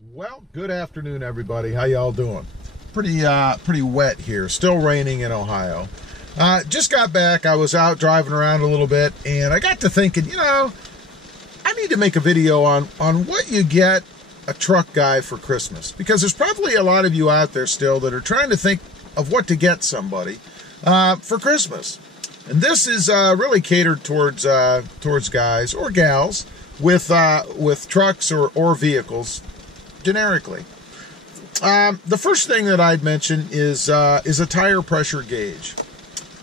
Well, good afternoon, everybody. How y'all doing? Pretty wet here. Still raining in Ohio. Just got back. I was out driving around a little bit, and I got to thinking, you know, I need to make a video on what you get a truck guy for Christmas, because there's probably a lot of you out there still that are trying to think of what to get somebody for Christmas. And this is really catered towards guys or gals with trucks or vehicles generically. The first thing that I'd mention is a tire pressure gauge.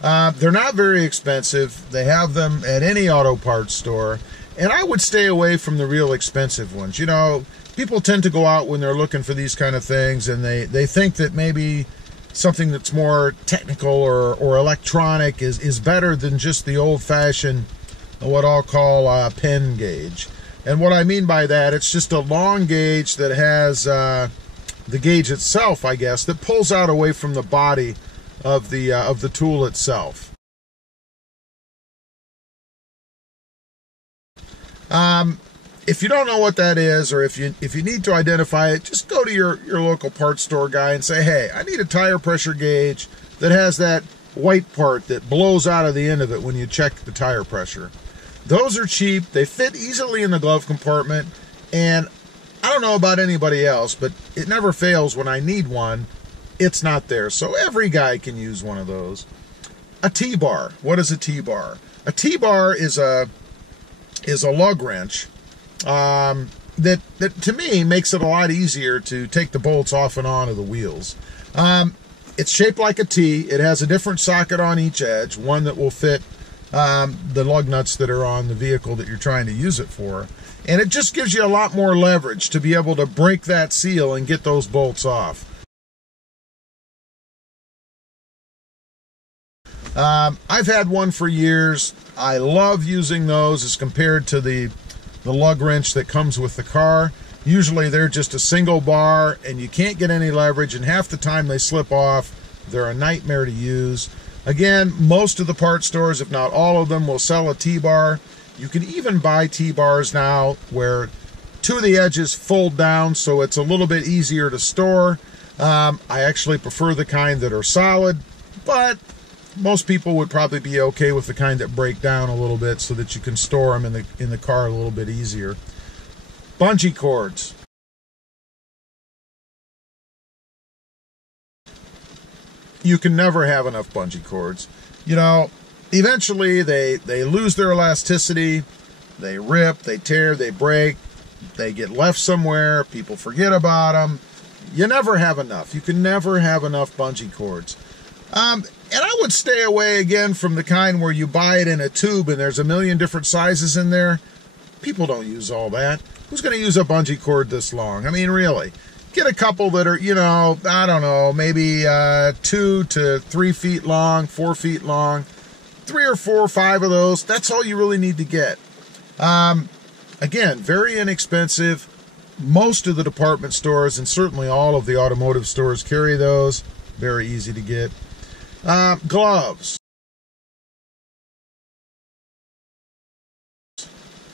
They're not very expensive. They have them at any auto parts store, and I would stay away from the real expensive ones. You know, people tend to go out when they're looking for these kind of things, and they think that maybe something that's more technical or electronic is better than just the old-fashioned, what I'll call a pen gauge. And what I mean by that, it's just a long gauge that has the gauge itself, I guess, that pulls out away from the body of the tool itself. If you don't know what that is, or if you need to identify it, just go to your local parts store guy and say, hey, I need a tire pressure gauge that has that white part that blows out of the end of it when you check the tire pressure. Those are cheap. They fit easily in the glove compartment, and I don't know about anybody else, but it never fails when I need one. It's not there. So every guy can use one of those. A TBar. What is a TBar? A TBar is a lug wrench that to me makes it a lot easier to take the bolts off and on of the wheels. It's shaped like a T. It has a different socket on each edge, one that will fit the lug nuts that are on the vehicle that you're trying to use it for. And it just gives you a lot more leverage to be able to break that seal and get those bolts off. I've had one for years. I love using those as compared to the lug wrench that comes with the car. Usually they're just a single bar and you can't get any leverage, and half the time they slip off. They're a nightmare to use. Again, most of the parts stores, if not all of them, will sell a T-bar. You can even buy T-bars now where two of the edges fold down, so it's a little bit easier to store. I actually prefer the kind that are solid, but most people would probably be okay with the kind that break down a little bit so that you can store them in the car a little bit easier. Bungee cords. You can never have enough bungee cords. You know, eventually they lose their elasticity, they rip, they tear, they break, they get left somewhere, people forget about them. You never have enough. You can never have enough bungee cords. And I would stay away again from the kind where you buy it in a tube and there's a million different sizes in there. People don't use all that. Who's going to use a bungee cord this long? I mean, really. Get a couple that are, you know, I don't know, maybe 2 to 3 feet long, 4 feet long. 3 or 4 or 5 of those. That's all you really need to get. Again, very inexpensive. Most of the department stores and certainly all of the automotive stores carry those. Very easy to get. Gloves.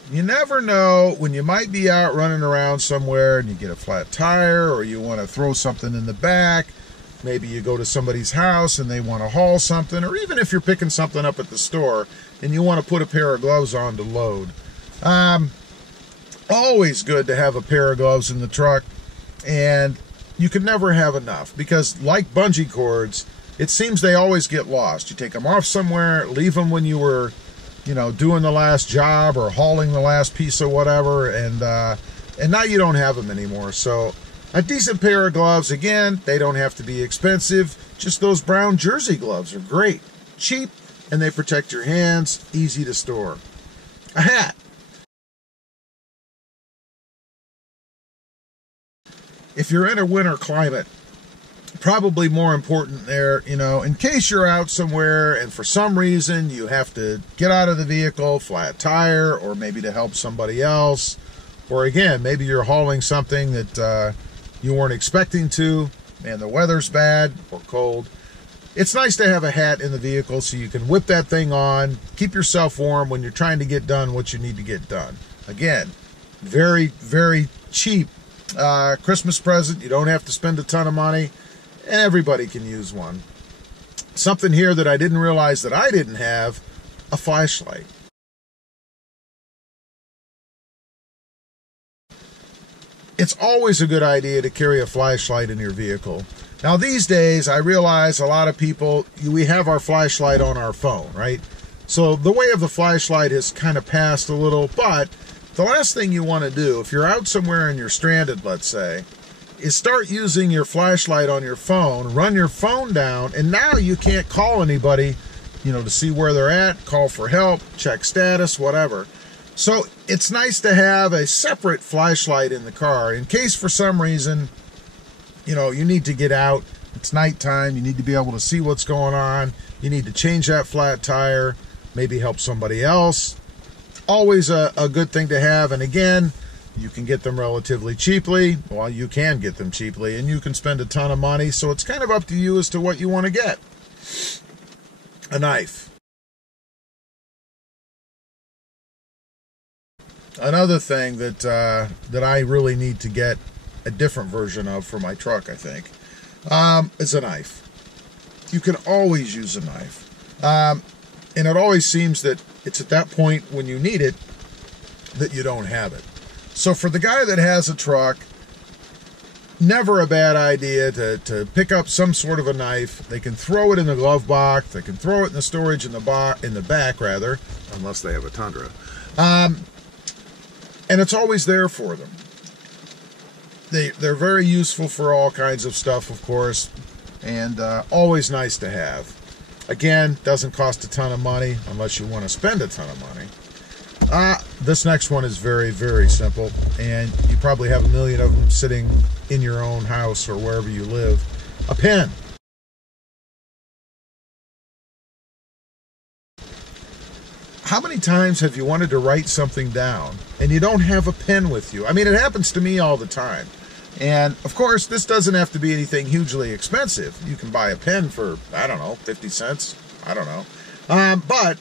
You never know when you might be out running around somewhere and you get a flat tire, or you want to throw something in the back. Maybe you go to somebody's house and they want to haul something, or even if you're picking something up at the store and you want to put a pair of gloves on to load. Always good to have a pair of gloves in the truck, and you can never have enough, because like bungee cords, it seems they always get lost. You take them off somewhere, leave them when you were, you know, doing the last job or hauling the last piece of whatever, and now you don't have them anymore. So a decent pair of gloves, again, they don't have to be expensive. Just those brown jersey gloves are great. Cheap, and they protect your hands, easy to store. A hat. If you're in a winter climate, probably more important there, you know, in case you're out somewhere and for some reason you have to get out of the vehicle, flat tire, or maybe to help somebody else, or again, maybe you're hauling something that you weren't expecting to, and the weather's bad or cold. It's nice to have a hat in the vehicle so you can whip that thing on, keep yourself warm when you're trying to get done what you need to get done. Again, Very, very cheap Christmas present. You don't have to spend a ton of money, and everybody can use one. Something here that I didn't realize that I didn't have, a flashlight. It's always a good idea to carry a flashlight in your vehicle. Now these days, I realize a lot of people, we have our flashlight on our phone, right? So the way of the flashlight has kind of passed a little, but the last thing you want to do, if you're out somewhere and you're stranded, let's say, is start using your flashlight on your phone, run your phone down, and now you can't call anybody, to see where they're at, call for help, check status, whatever. So it's nice to have a separate flashlight in the car in case for some reason, you need to get out, it's nighttime, you need to be able to see what's going on, you need to change that flat tire, maybe help somebody else. Always a good thing to have, and again, you can get them relatively cheaply. Well, you can get them cheaply, and you can spend a ton of money, so it's kind of up to you as to what you want to get. A knife. Another thing that I really need to get a different version of for my truck, I think, is a knife. You can always use a knife. And it always seems that it's at that point when you need it that you don't have it. So for the guy that has a truck, never a bad idea to pick up some sort of a knife. They can throw it in the glove box. They can throw it in the storage in the back, rather, unless they have a Tundra. And it's always there for them. They're very useful for all kinds of stuff, of course, and always nice to have. Again, doesn't cost a ton of money unless you want to spend a ton of money. This next one is very, very simple, and you probably have a million of them sitting in your own house or wherever you live. A pen. How many times have you wanted to write something down and you don't have a pen with you? I mean, it happens to me all the time. And of course, this doesn't have to be anything hugely expensive. You can buy a pen for, I don't know, 50 cents. I don't know. But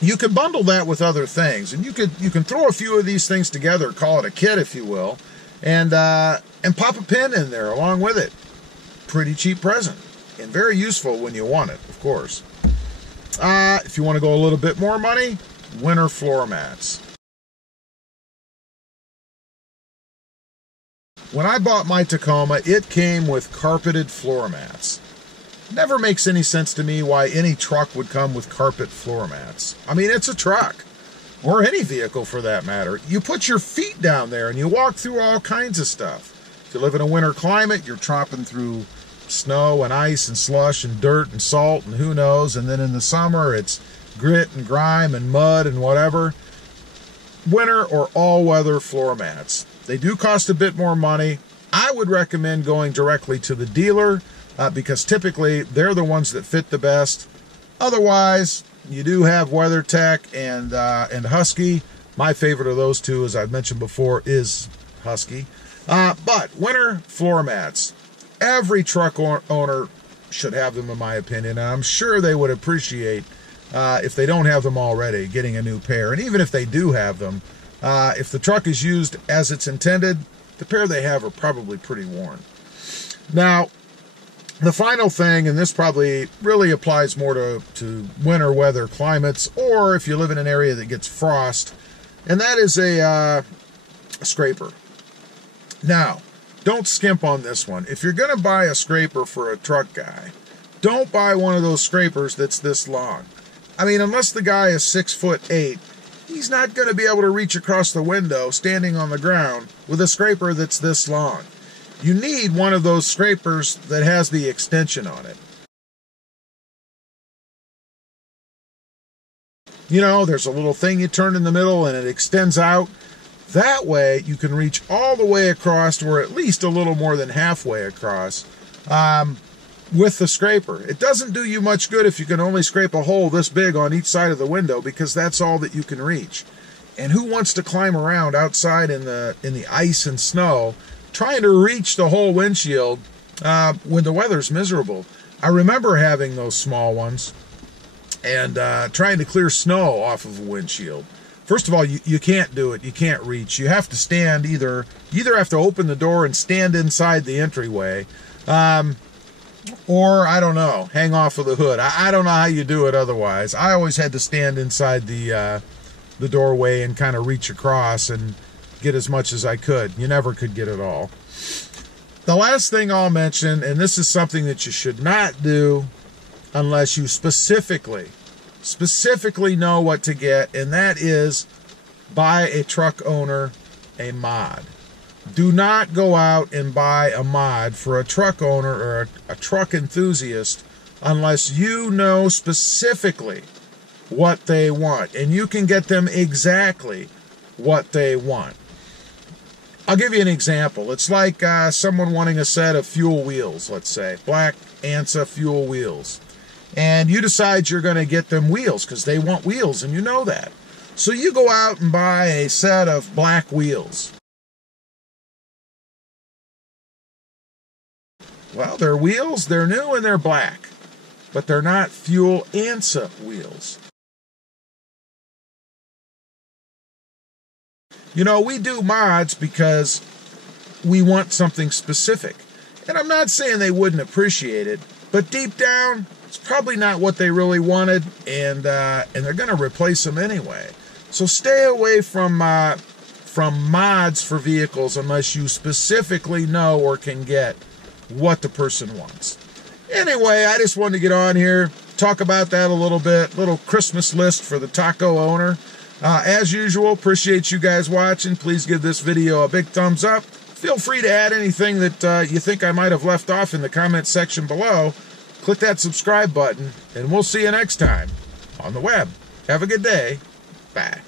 you can bundle that with other things, and you can throw a few of these things together, call it a kit, if you will, and pop a pen in there along with it. Pretty cheap present, and very useful when you want it, of course. If you want to go a little bit more money, winter floor mats. When I bought my Tacoma, it came with carpeted floor mats. Never makes any sense to me why any truck would come with carpet floor mats. I mean, it's a truck, or any vehicle for that matter. You put your feet down there and you walk through all kinds of stuff. If you live in a winter climate, you're tromping through snow and ice and slush and dirt and salt and who knows. And then in the summer, it's grit and grime and mud and whatever. Winter or all-weather floor mats. They do cost a bit more money. I would recommend going directly to the dealer because typically they're the ones that fit the best. Otherwise, you do have WeatherTech and Husky. My favorite of those two, as I've mentioned before, is Husky. But winter floor mats. Every truck owner should have them, in my opinion, and I'm sure they would appreciate, if they don't have them already, getting a new pair. And even if they do have them, if the truck is used as it's intended, the pair they have are probably pretty worn. Now, the final thing, and this probably really applies more to winter weather climates, or if you live in an area that gets frost, and that is a scraper. Now, don't skimp on this one. If you're going to buy a scraper for a truck guy, don't buy one of those scrapers that's this long. I mean, unless the guy is 6'8", he's not going to be able to reach across the window standing on the ground with a scraper that's this long. You need one of those scrapers that has the extension on it. You know, there's a little thing you turn in the middle and it extends out. That way you can reach all the way across, or at least a little more than halfway across, with the scraper. It doesn't do you much good if you can only scrape a hole this big on each side of the window, because that's all that you can reach. And who wants to climb around outside in the ice and snow trying to reach the whole windshield when the weather's miserable? I remember having those small ones and trying to clear snow off of a windshield. First of all, you can't do it. You can't reach. You have to stand you either have to open the door and stand inside the entryway, or, I don't know, hang off of the hood. I don't know how you do it otherwise. I always had to stand inside the doorway and kind of reach across and get as much as I could. You never could get it all. The last thing I'll mention, and this is something that you should not do unless you specifically know what to get, and that is buy a truck owner a mod. Do not go out and buy a mod for a truck owner or a truck enthusiast unless you know specifically what they want, and you can get them exactly what they want. I'll give you an example. It's like someone wanting a set of fuel wheels, let's say, black ANSA fuel wheels. And you decide you're going to get them wheels because they want wheels, and you know that. So you go out and buy a set of black wheels. Well, they're wheels, they're new, and they're black. But they're not fuel ANSA wheels. You know, we do mods because we want something specific. And I'm not saying they wouldn't appreciate it, but deep down, it's probably not what they really wanted, and they're going to replace them anyway. So stay away from mods for vehicles unless you specifically know or can get what the person wants. Anyway, I just wanted to get on here, talk about that a little bit, little Christmas list for the taco owner. As usual, appreciate you guys watching. Please give this video a big thumbs up. Feel free to add anything that you think I might have left off in the comment section below. Click that subscribe button, and we'll see you next time on the web. Have a good day. Bye.